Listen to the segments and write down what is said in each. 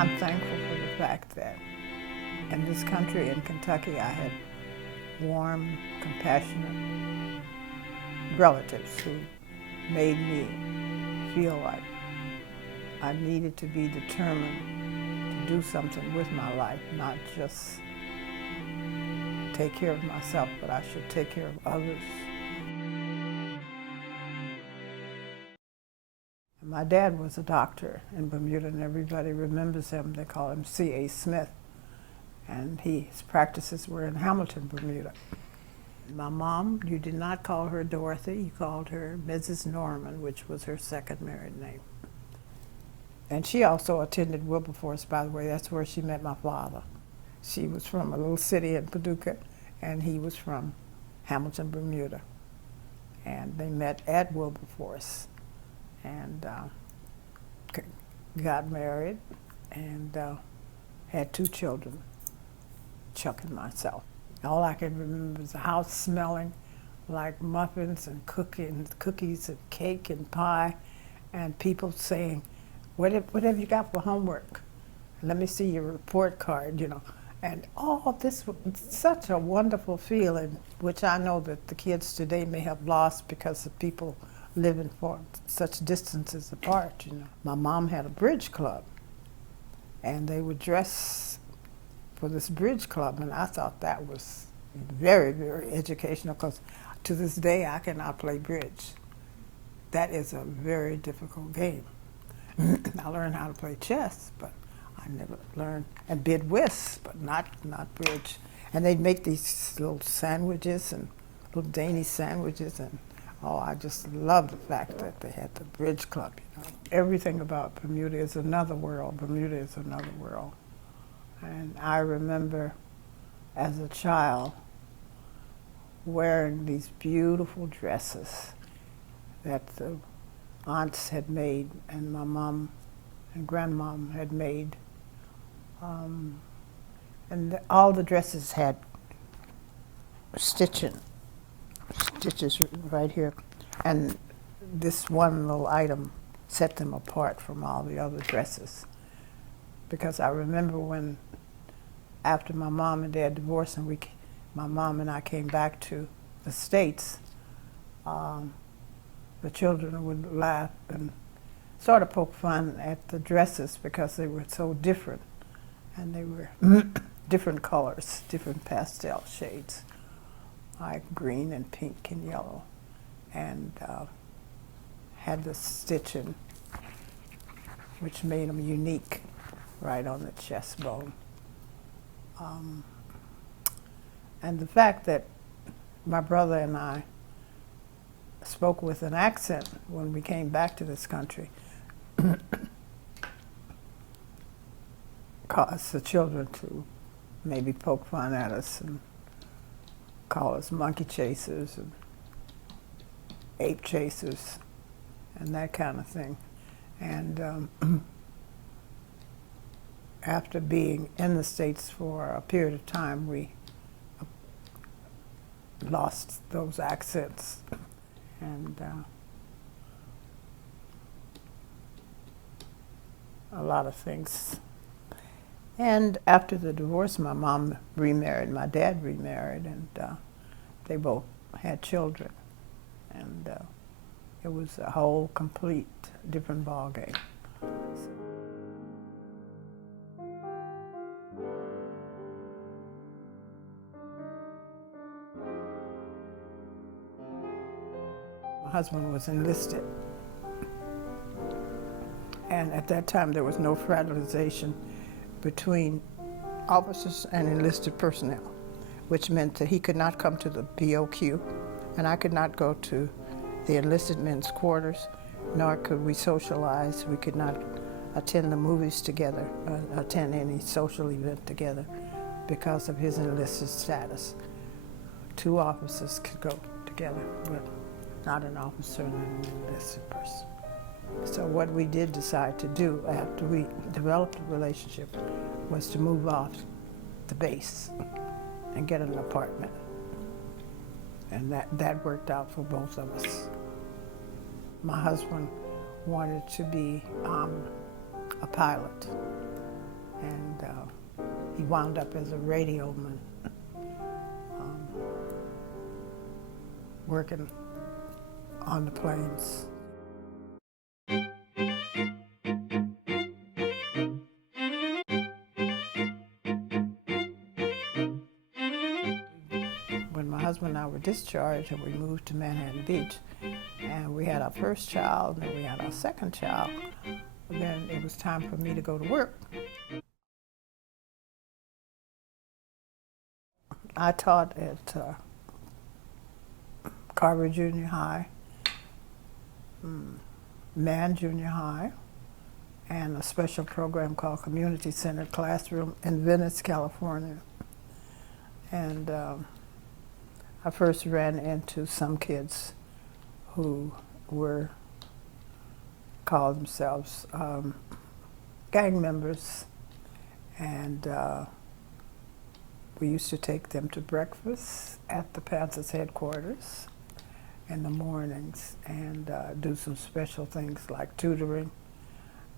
I'm thankful for the fact that in this country, in Kentucky, I had warm, compassionate relatives who made me feel like I needed to be determined to do something with my life, not just take care of myself, but I should take care of others. My dad was a doctor in Bermuda, and everybody remembers him. They call him C.A. Smith, and his practices were in Hamilton, Bermuda. My mom, you did not call her Dorothy, you called her Mrs. Norman, which was her second married name. And she also attended Wilberforce, by the way. That's where she met my father. She was from a little city in Paducah, and he was from Hamilton, Bermuda. And they met at Wilberforce and got married and had 2 children, Chuck and myself. All I can remember is the house smelling like muffins and cookies and cake and pie, and people saying, what have you got for homework? Let me see your report card, you know. And all this was such a wonderful feeling, which I know that the kids today may have lost because of people living for such distances apart, you know. My mom had a bridge club, and they would dress for this bridge club, and I thought that was very, very educational, because to this day I cannot play bridge. That is a very difficult game. I learned how to play chess, but I never learned, and bid whist, but not bridge. And they'd make these little sandwiches and little dainty sandwiches, and oh, I just love the fact that they had the bridge club, you know. Everything about Bermuda is another world. Bermuda is another world. And I remember as a child wearing these beautiful dresses that the aunts had made and my mom and grandmom had made. And all the dresses had stitches right here. And this one little item set them apart from all the other dresses. Because I remember when, after my mom and dad divorced and my mom and I came back to the States, the children would laugh and sort of poke fun at the dresses because they were so different. And they were different colors, different pastel shades, like green and pink and yellow, and had the stitching, which made them unique, right on the chest bone. And the fact that my brother and I spoke with an accent when we came back to this country caused the children to maybe poke fun at us and call us monkey chasers and ape chasers and that kind of thing. And after being in the States for a period of time, we lost those accents. And a lot of things. And after the divorce, my mom remarried, my dad remarried, and they both had children. And it was a whole complete different ballgame. My husband was enlisted. And at that time, there was no fraternization between officers and enlisted personnel, which meant that he could not come to the BOQ, and I could not go to the enlisted men's quarters, nor could we socialize. We could not attend the movies together, attend any social event together because of his enlisted status. 2 officers could go together, but not an officer and an enlisted person. So what we did decide to do after we developed a relationship was to move off the base and get an apartment. And that worked out for both of us. My husband wanted to be a pilot, and he wound up as a radioman, working on the planes. When my husband and I were discharged and we moved to Manhattan Beach, and we had our first child and then we had our second child, then it was time for me to go to work. I taught at Carver Junior High, Man Junior High, and a special program called Community Centered Classroom in Venice, California. And I first ran into some kids who called themselves gang members, and we used to take them to breakfast at the Panthers headquarters in the mornings and do some special things like tutoring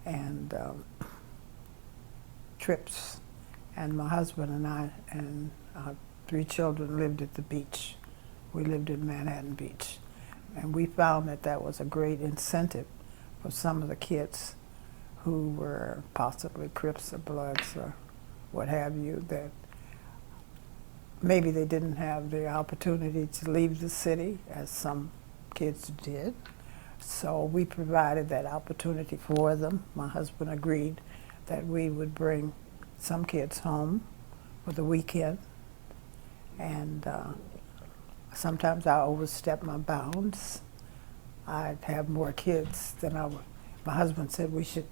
and trips. And my husband and I and our 3 children lived at the beach. We lived in Manhattan Beach. And we found that that was a great incentive for some of the kids who were possibly Crips or Bloods or what have you, that maybe they didn't have the opportunity to leave the city, as some kids did. So we provided that opportunity for them. My husband agreed that we would bring some kids home for the weekend, and sometimes I overstepped my bounds. I'd have more kids than I would. My husband said we should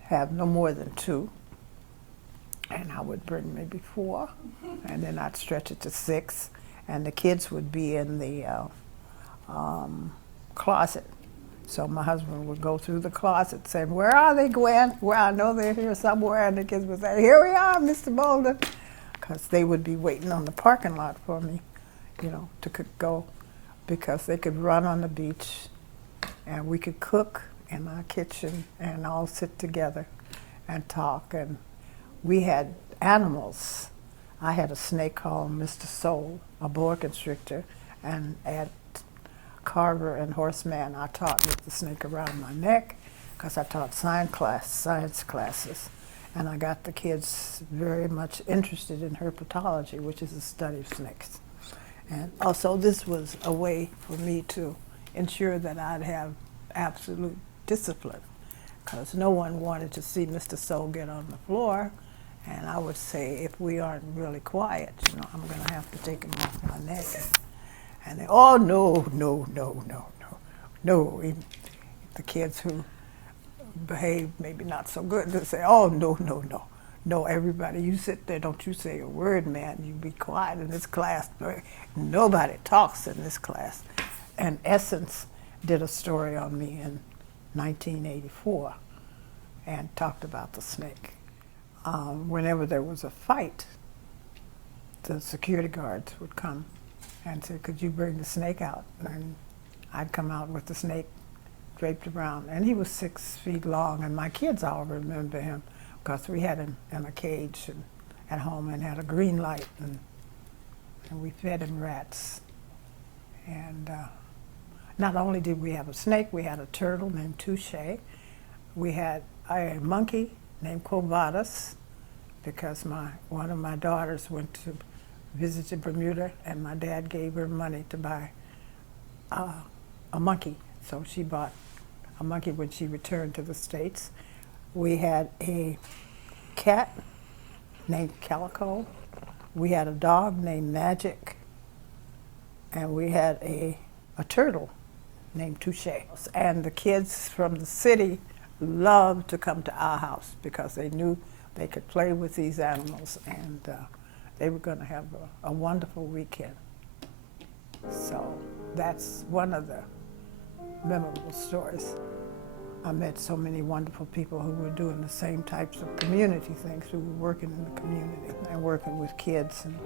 have no more than 2, and I would bring maybe 4, and then I'd stretch it to 6, and the kids would be in the closet. So my husband would go through the closet saying, "Where are they, Gwen? Well, I know they're here somewhere," and the kids would say, "Here we are, Mr. Bolden," because they would be waiting on the parking lot for me, you know, to go, because they could run on the beach and we could cook in our kitchen and all sit together and talk. And we had animals. I had a snake called Mr. Soul, a boa constrictor, and at Carver and Horseman I taught with the snake around my neck, because I taught science classes, and I got the kids very much interested in herpetology, which is the study of snakes. And also this was a way for me to ensure that I'd have absolute discipline, because no one wanted to see Mr. Soul get on the floor, and I would say, if we aren't really quiet, you know, I'm going to have to take him off my neck. And they, "Oh, no, no, no, no, no, no." Even the kids who behaved maybe not so good, they say, "Oh, no, no, no. No, everybody, you sit there, don't you say a word, man. You be quiet in this class. Nobody talks in this class." And Essence did a story on me in 1984 and talked about the snake. Whenever there was a fight, the security guards would come and say, "Could you bring the snake out?" And I'd come out with the snake draped around. And he was 6 feet long, and my kids all remember him, because we had him in a cage and at home and had a green light, and we fed him rats. And not only did we have a snake, we had a turtle named Touche. We had a monkey named Covatus, because one of my daughters went to visit Bermuda, and my dad gave her money to buy a monkey. So she bought a monkey when she returned to the States. We had a cat named Calico. We had a dog named Magic. And we had a turtle named Touche. And the kids from the city loved to come to our house, because they knew they could play with these animals, and they were going to have a wonderful weekend. So that's one of the memorable stories. I met so many wonderful people who were doing the same types of community things, who were working in the community and working with kids. And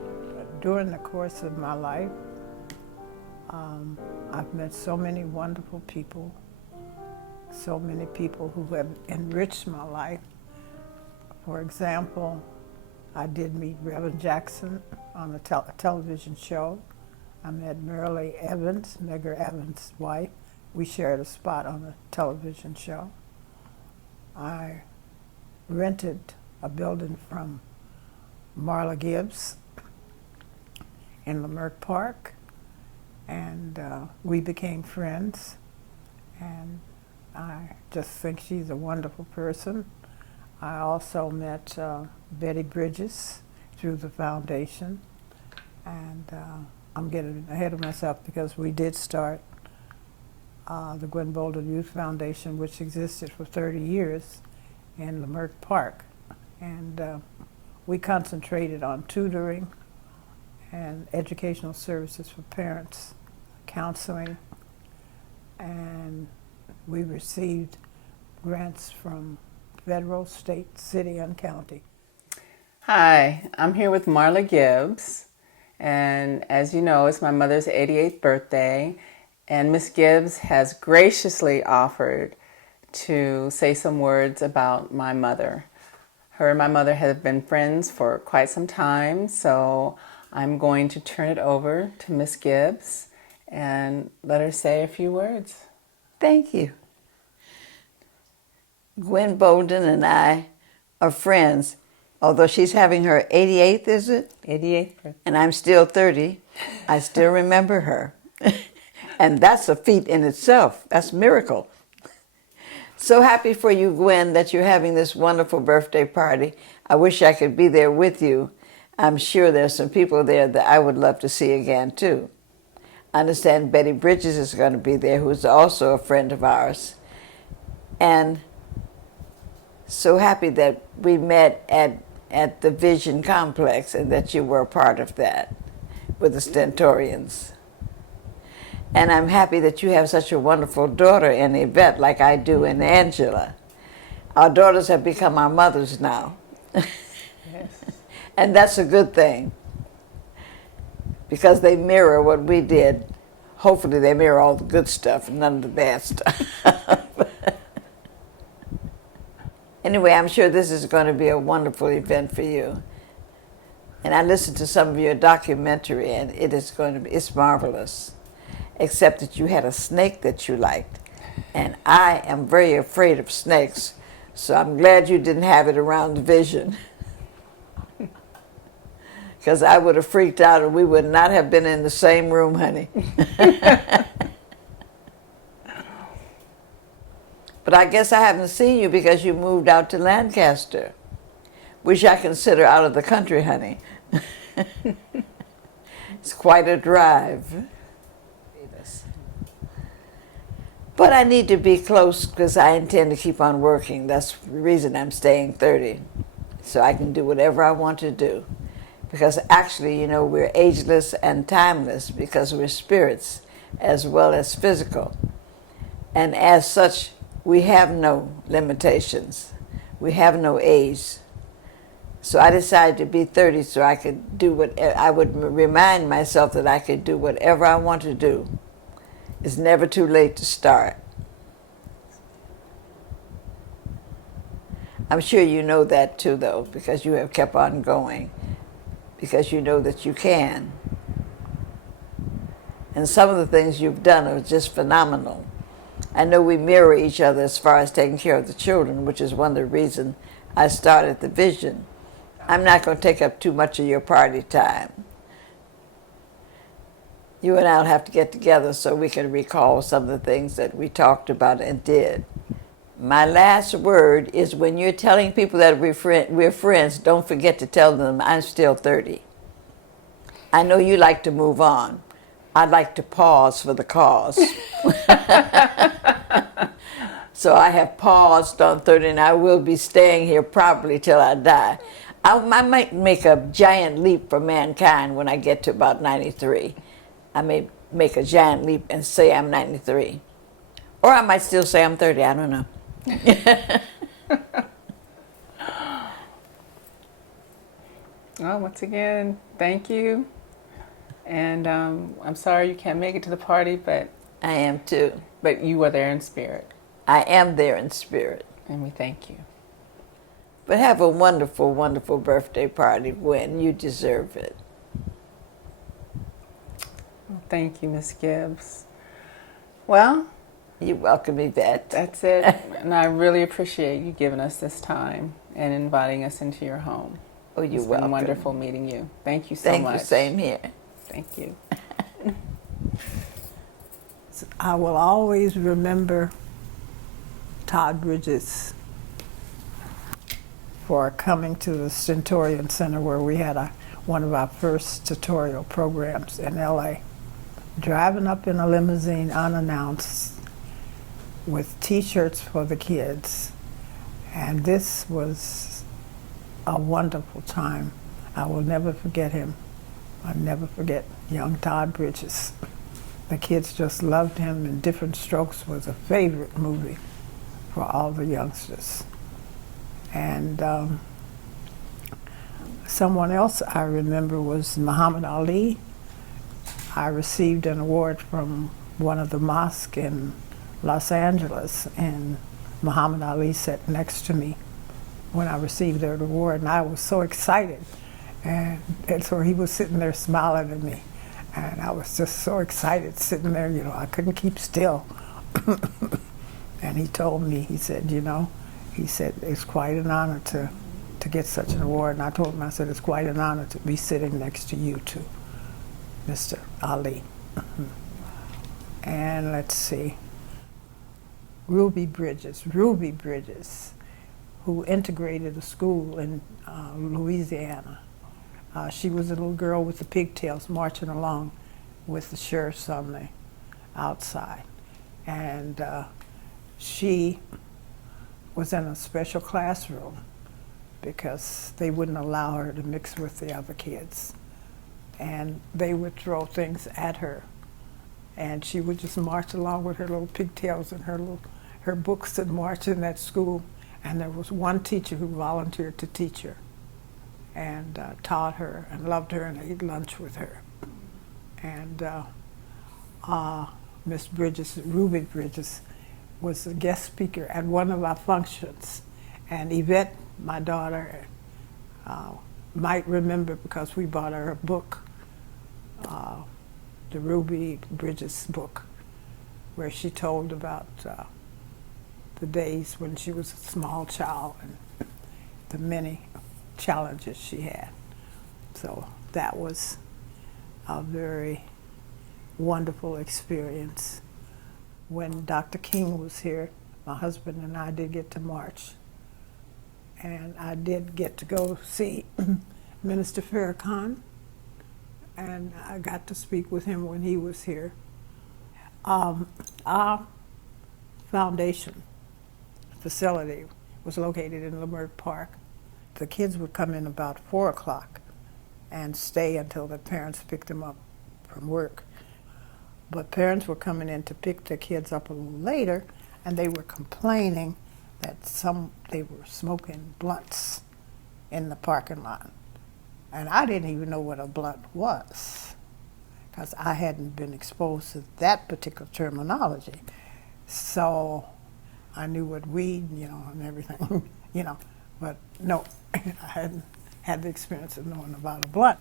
during the course of my life, I've met so many wonderful people, so many people who have enriched my life. For example, I did meet Reverend Jackson on a television show. I met Marilee Evans, Medgar Evans' wife. We shared a spot on a television show. I rented a building from Marla Gibbs in Leimert Park, and we became friends. And I just think she's a wonderful person. I also met Betty Bridges through the foundation, and I'm getting ahead of myself because we did start the Gwen Bolden Youth Foundation, which existed for 30 years in Leimert Park. And we concentrated on tutoring and educational services for parents, counseling, and we received grants from federal, state, city, and county. Hi, I'm here with Marla Gibbs, and as you know, it's my mother's 88th birthday, and Miss Gibbs has graciously offered to say some words about my mother. Her and my mother have been friends for quite some time, so I'm going to turn it over to Miss Gibbs and let her say a few words. Thank you. Gwen Bolden and I are friends, although she's having her 88th, is it? 88th birthday. And I'm still 30. I still remember her. And that's a feat in itself. That's a miracle. So happy for you, Gwen, that you're having this wonderful birthday party. I wish I could be there with you. I'm sure there's some people there that I would love to see again, too. I understand Betty Bridges is going to be there, who's also a friend of ours. And so happy that we met at the Vision Complex and that you were a part of that with the Stentorians. And I'm happy that you have such a wonderful daughter in Yvette like I do in Angela. Our daughters have become our mothers now. Yes. And that's a good thing because they mirror what we did. Hopefully they mirror all the good stuff and none of the bad stuff. Anyway, I'm sure this is going to be a wonderful event for you. And I listened to some of your documentary, and it's marvelous. Except that you had a snake that you liked. And I am very afraid of snakes, so I'm glad you didn't have it around the Vision. Because I would have freaked out and we would not have been in the same room, honey. But I guess I haven't seen you because you moved out to Lancaster, which I consider out of the country, honey. It's quite a drive. But I need to be close because I intend to keep on working. That's the reason I'm staying 30, so I can do whatever I want to do. Because actually, you know, we're ageless and timeless because we're spirits as well as physical. And as such, we have no limitations. We have no age. So I decided to be 30 so I could do what I would remind myself that I could do whatever I want to do. It's never too late to start. I'm sure you know that too, though, because you have kept on going, because you know that you can. And some of the things you've done are just phenomenal. I know we mirror each other as far as taking care of the children, which is one of the reasons I started the Vision. I'm not going to take up too much of your party time. You and I will have to get together so we can recall some of the things that we talked about and did. My last word is when you're telling people that we're friends, don't forget to tell them I'm still 30. I know you like to move on. I'd like to pause for the cause. So I have paused on 30 and I will be staying here probably till I die. I might make a giant leap for mankind when I get to about 93. I may make a giant leap and say I'm 93. Or I might still say I'm 30, I don't know. Well, once again, thank you. And I'm sorry you can't make it to the party, but I am too. But you were there in spirit. I am there in spirit. And we thank you. But have a wonderful, wonderful birthday party, Gwen. You deserve it. Thank you, Miss Gibbs. Well, You're welcome, Yvette. that's it. And I really appreciate you giving us this time and inviting us into your home. Oh, you're It's welcome. been wonderful meeting you. Thank you so Thank much. you. Same here. Thank you. I will always remember Todd Bridges for coming to the Stentorian Center where we had one of our first tutorial programs in LA. Driving up in a limousine unannounced with t-shirts for the kids. And this was a wonderful time. I will never forget him. I'll never forget young Todd Bridges. The kids just loved him, and Different Strokes was a favorite movie for all the youngsters. And someone else I remember was Muhammad Ali. I received an award from one of the mosques in Los Angeles, and Muhammad Ali sat next to me when I received that award, and I was so excited. And so he was sitting there smiling at me, and I was just so excited sitting there, you know, I couldn't keep still. And he told me, he said, you know, he said, it's quite an honor to get such an award. And I told him, I said, it's quite an honor to be sitting next to you too, Mr. Ali. And let's see, Ruby Bridges, who integrated a school in Louisiana. She was a little girl with the pigtails marching along with the sheriffs on the outside. And she was in a special classroom because they wouldn't allow her to mix with the other kids. And they would throw things at her. And she would just march along with her little pigtails and her books and march in that school. And there was one teacher who volunteered to teach her and taught her and loved her and ate lunch with her. And Miss Bridges, Ruby Bridges, was a guest speaker at one of our functions. And Yvette, my daughter, might remember because we bought her a book, the Ruby Bridges book, where she told about the days when she was a small child and the many challenges she had. So that was a very wonderful experience. When Dr. King was here, my husband and I did get to march. And I did get to go see Minister Farrakhan, and I got to speak with him when he was here. Our foundation facility was located in Leimert Park. The kids would come in about 4 o'clock and stay until their parents picked them up from work. But parents were coming in to pick their kids up a little later, and they were complaining that they were smoking blunts in the parking lot. And I didn't even know what a blunt was, because I hadn't been exposed to that particular terminology. So I knew what weed, you know, and everything, you know, but no, I hadn't had the experience of knowing about a blunt.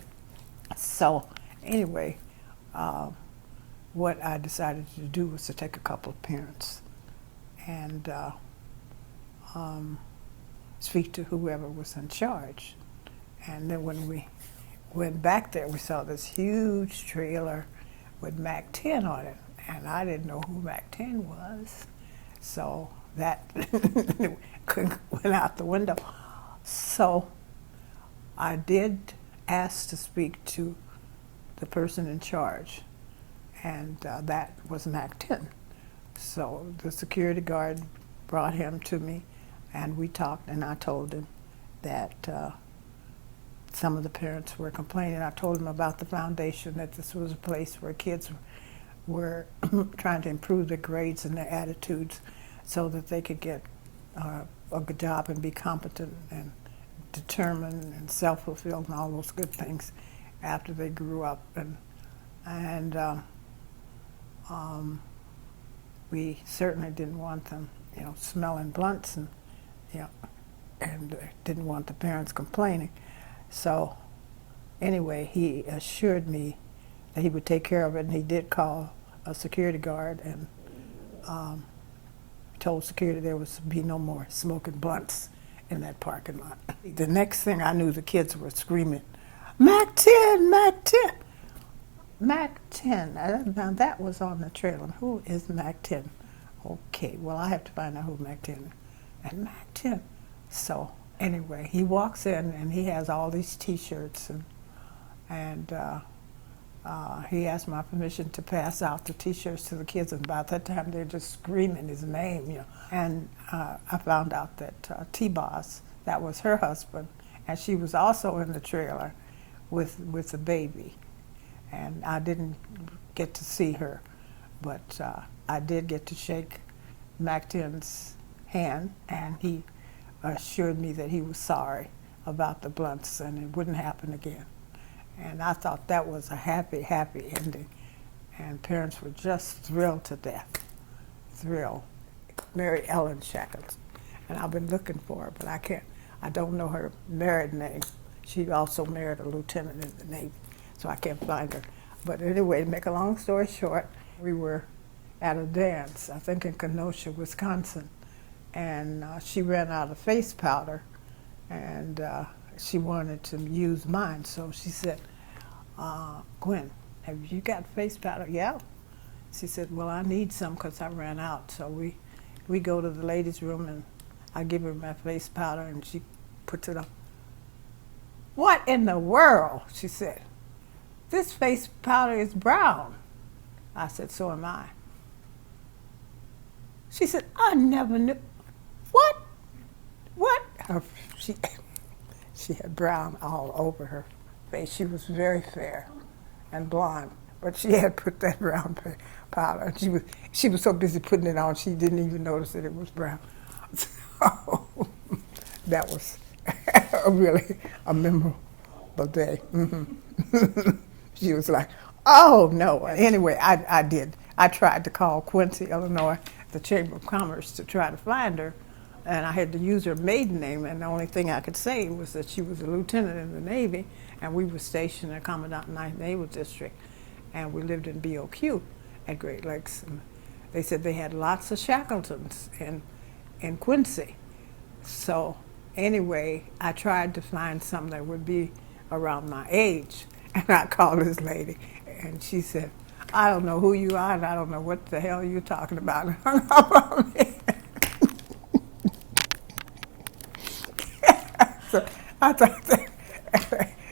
So anyway, what I decided to do was to take a couple of parents and speak to whoever was in charge. And then when we went back there, we saw this huge trailer with Mac 10 on it, and I didn't know who Mac 10 was. So that went out the window. So I did ask to speak to the person in charge, and that was Mac 10. So the security guard brought him to me, and we talked, and I told him that some of the parents were complaining. I told them about the foundation, that this was a place where kids were trying to improve their grades and their attitudes so that they could get a good job and be competent and determined and self-fulfilled and all those good things after they grew up. And we certainly didn't want them, you know, smelling blunts and, you know, and didn't want the parents complaining. So anyway, he assured me that he would take care of it, and he did call a security guard and told security there was be no more smoking blunts in that parking lot. The next thing I knew, the kids were screaming, "Mac 10, Mac 10, Mac 10." Now that was on the trailer. Who is Mac 10? Okay, well, I have to find out who Mac 10 is. And Mac 10. So anyway, he walks in and he has all these T-shirts, and he asked my permission to pass out the T-shirts to the kids, and by that time they're just screaming his name, you know. And I found out that T-Boss, that was her husband, and she was also in the trailer with the baby. And I didn't get to see her, but I did get to shake Mac 10's hand, and he assured me that he was sorry about the blunts and it wouldn't happen again. And I thought that was a happy, happy ending. And parents were just thrilled to death. Thrilled. Mary Ellen Shackleton. And I've been looking for her, but I don't know her married name. She also married a lieutenant in the Navy, so I can't find her. But anyway, to make a long story short, we were at a dance, I think in Kenosha, Wisconsin, and she ran out of face powder, and she wanted to use mine, so she said, "Gwen, have you got face powder?" "Yeah." She said, "Well, I need some because I ran out." So we go to the ladies' room, and I give her my face powder, and she puts it on. "What in the world?" she said. "This face powder is brown." I said, "So am I." She said, "I never knew." "What? What?" She had brown all over her face. She was very fair and blonde, but she had put that brown powder. And she was so busy putting it on, she didn't even notice that it was brown. So that was really a memorable day. Mm-hmm. She was like, "Oh, no." Anyway, I did. I tried to call Quincy, Illinois, the Chamber of Commerce, to try to find her, and I had to use her maiden name, and the only thing I could say was that she was a lieutenant in the Navy, and we were stationed at Commandant 9th Naval District, and we lived in BOQ at Great Lakes. And they said they had lots of Shackletons in Quincy. So anyway, I tried to find something that would be around my age, and I called this lady, and she said, "I don't know who you are, and I don't know what the hell you're talking about," and hung up on me. So I thought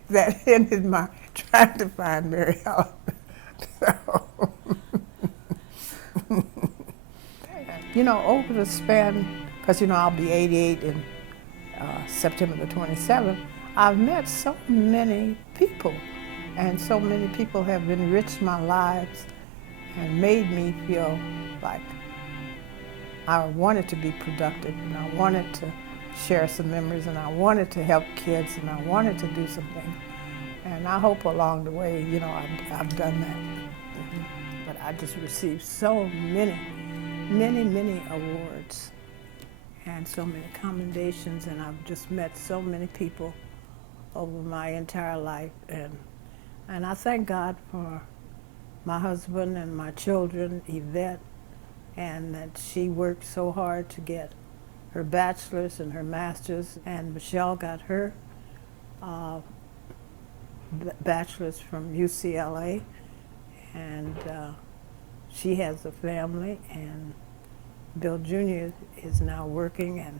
that ended my trying to find Mary Ellen. So, you know, over the span, because, you know, I'll be 88 in September the 27th, I've met so many people, and so many people have enriched my lives and made me feel like I wanted to be productive, and I wanted to share some memories, and I wanted to help kids, and I wanted to do something. And I hope along the way, you know, I've done that. Mm-hmm. But I just received so many awards and so many commendations, and I've just met so many people over my entire life. And I thank God for my husband and my children, Yvette, and that she worked so hard to get her bachelor's and her master's, and Michelle got her bachelor's from UCLA, and she has a family, and Bill Jr. is now working, and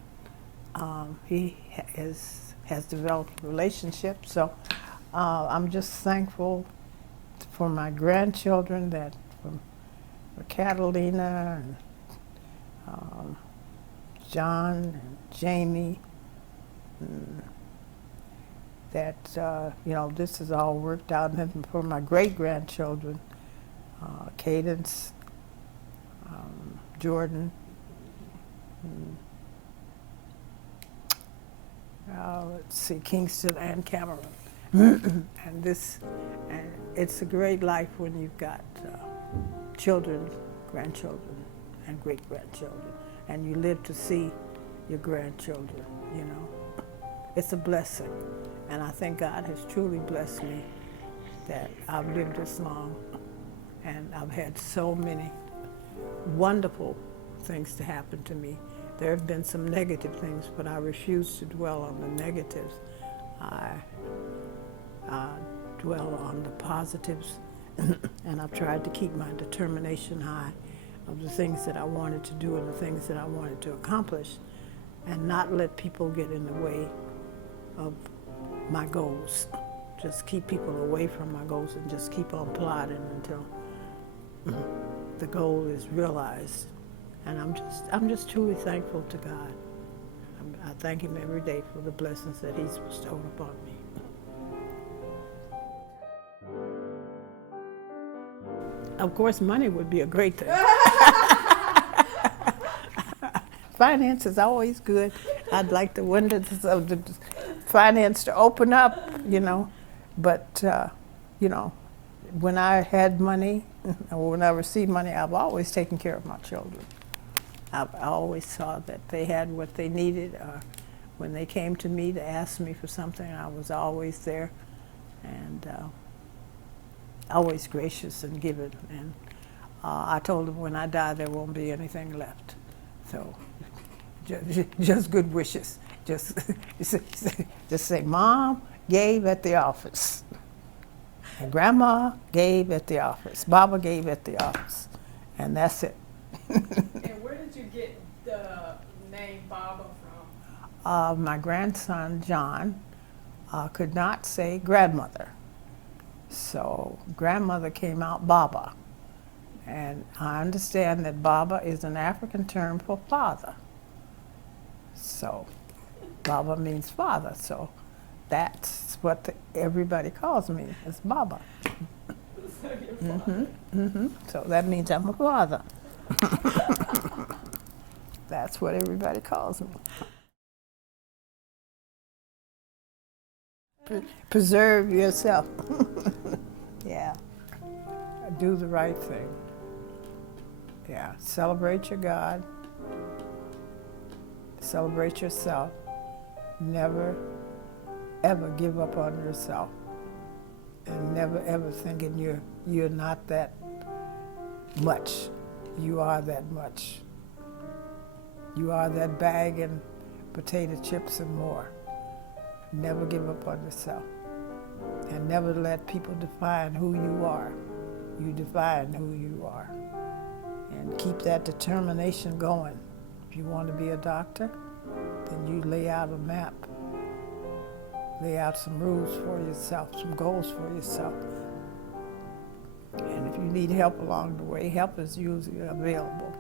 he has developed a relationship. So I'm just thankful for my grandchildren, that for Catalina and John and Jamie, that you know, this has all worked out. And then for my great-grandchildren, Cadence, Jordan, let's see, Kingston and Cameron. And it's a great life when you've got children, grandchildren, and great-grandchildren, and you live to see your grandchildren, you know. it's a blessing. And I think God has truly blessed me that I've lived this long, and I've had so many wonderful things to happen to me. There have been some negative things, but I refuse to dwell on the negatives. I dwell on the positives, and I've tried to keep my determination high of the things that I wanted to do and the things that I wanted to accomplish, and not let people get in the way of my goals. Just keep people away from my goals and just keep on plodding until the goal is realized. And I'm just truly thankful to God. I thank Him every day for the blessings that He's bestowed upon me. Of course, money would be a great thing. Finance is always good. I'd like the windows of the finance to open up, But, when I had money, or when I received money, I've always taken care of my children. I always saw that they had what they needed. When they came to me to ask me for something, I was always there, and always gracious and giving. And I told them when I die, there won't be anything left. So just good wishes. Just say, Mom gave at the office. And Grandma gave at the office. Baba gave at the office. And that's it. And where did you get the name Baba from? My grandson, John, could not say grandmother. So grandmother came out Baba. And I understand that Baba is an African term for father. So Baba means father. So that's what everybody calls me, is Baba. So that means I'm a father. That's what everybody calls me. Preserve yourself. Yeah. Do the right thing. Yeah. Celebrate your God. Celebrate yourself. Never, ever give up on yourself. And never, ever thinking you're not that much. You are that much. You are that bag and potato chips and more. Never give up on yourself. And never let people define who you are. You define who you are. And keep that determination going. If you want to be a doctor, then you lay out a map. Lay out some rules for yourself, some goals for yourself. And if you need help along the way, help is usually available.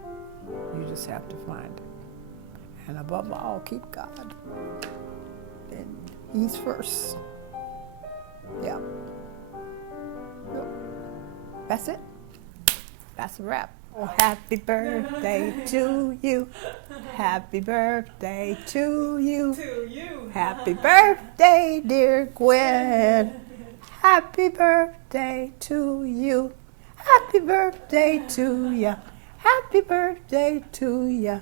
You just have to find it. And above all, keep God. And He's first. Yeah. Yep. That's it. That's a wrap. Oh, happy birthday to you. Happy birthday to you. To you. Happy birthday, dear Gwen. Happy birthday to you. Happy birthday to ya. Happy birthday to ya.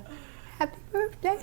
Happy birthday.